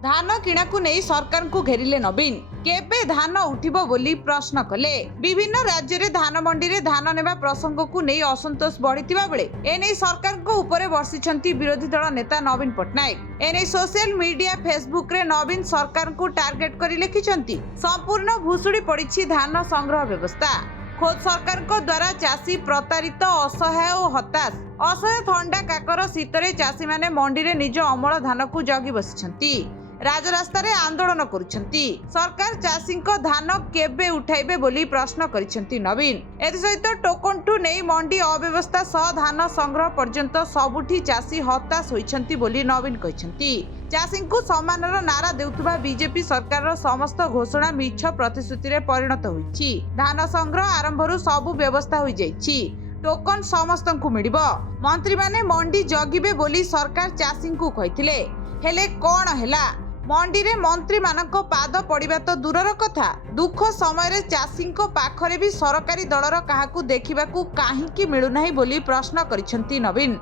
धान किणा को नहीं सरकार को घेरिले नवीन केबे धान उठिबो बोली प्रश्न कले। विभिन्न राज्य रे धान मंडी रे धान नेबा प्रसंग को नहीं असंतोष बढ़िथिबा बेले एने सरकार को ऊपर वर्षिछंती विरोधी दल नेता नवीन पटनायक। एने सोशल मीडिया फेसबुक रे नवीन सरकार को टार्गेट करी लिखिछंती संपूर्ण भूसुड़ी पड़िछि धान संग्रह व्यवस्था। खोद सरकार को द्वारा चाषी प्रतारित असहाय और हताश असहाय थंडा काकर शीतरे चाषी माने मंडी रे निज अमल धान को जगी बसिछंती राजरास्ता रे आंदोलन करुछंती। सरकार चाषी को धान केबे उठाइबे बोली प्रश्न करिछंती नवीन। एथि सहित टोकन टू नहीं मंडी अव्यवस्था सह धान संग्रह पर्यंत सबुठी चाषी हताश होइछंती बोली नवीन कहिछंती। चाषी को सम्मानर नारा देउथुबा बीजेपी सरकार समस्त घोषणा मिछ प्रतिश्रुति रे परिणत होइछि। धान संग्रह आरंभरू सबु व्यवस्था होई जाइछि। टोकन समस्त को मिलिबो। मंत्री माने मंडी जगिबे बोली सरकार चाषी को कहिथिले हेले कोन हैला मंडी रे मंत्री मानक पाद पड़िबा तो दूरर कथा दुख समय रे चाषी को पाखरे भी सरकारी दलर काहाकू देखिबाकू काहींकी मिलु नाही बोली प्रश्न करिसंती नवीन।